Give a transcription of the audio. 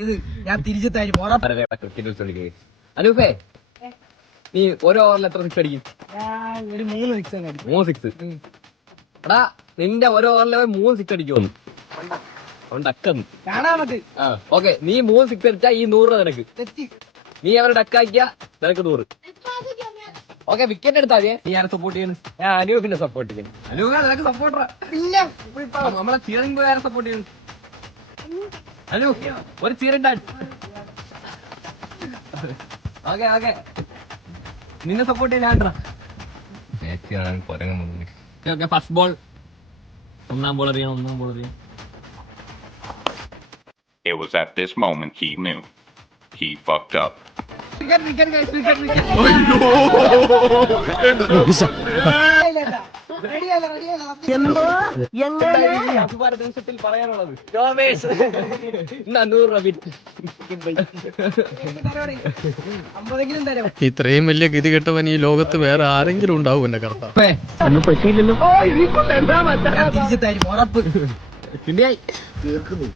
ഇത് ഞാൻ തിരിച്ചു തരും. അനൂപേ, നീ ഓരോ ഓവറിൽ എത്ര സിക്സ് അടിക്കും? ഞാൻ ഒരു 3 സിക്സ് അടിക്കും. 3 സിക്സ്. എടാ നിന്റെ ഓരോ ഓവറിലെ 3 സിക്സ് അടിക്കുമെന്ന് ഡക്കന്ന് കാണാൻ മതി. ഓക്കെ, നീ 3 സിക്സ് അടിച്ചാ ഈ 100 രൂപ നിനക്ക്. തെറ്റി. നീ അവരെ ഡക്കാക്കിയാ നിനക്ക് 100. ഓക്കെ, വിക്കറ്റ് എടുത്താ മതിയെ. നീ ആരെ സപ്പോർട്ട് ചെയ്യുന്നു? ഞാൻ അനൂപിനെ സപ്പോർട്ട് ചെയ്യുന്നു. അനൂപ നിനക്ക് സപ്പോർട്ടറാ. ഇല്ല, നമ്മളെ ചിയറിംഗ് പോയി ആരെ സപ്പോർട്ട് ചെയ്യുന്നു? അനൂ, ഒരു ചിയറിംഗ് ഡാൻസ്. ഓക്കെ ഓക്കെ, നിന്നെ സപ്പോർട്ട് ചെയ്യാൻ ഫസ്റ്റ് ബോൾ. ഒന്നാം ബോൾ അറിയാം. It was at this moment he knew. He fucked up. നിമിഷത്തിൽ പറയാനുള്ളത് 100 രൂപ ബിറ്റ്. ഇത്രയും വലിയ ഗതി കെട്ടവൻ ഈ ലോകത്ത് വേറെ ആരെങ്കിലും ഉണ്ടാവും എന്റെ കർത്താവ്. തിരിച്ചു തരും, ഉറപ്പ്. തീർക്കുന്നു.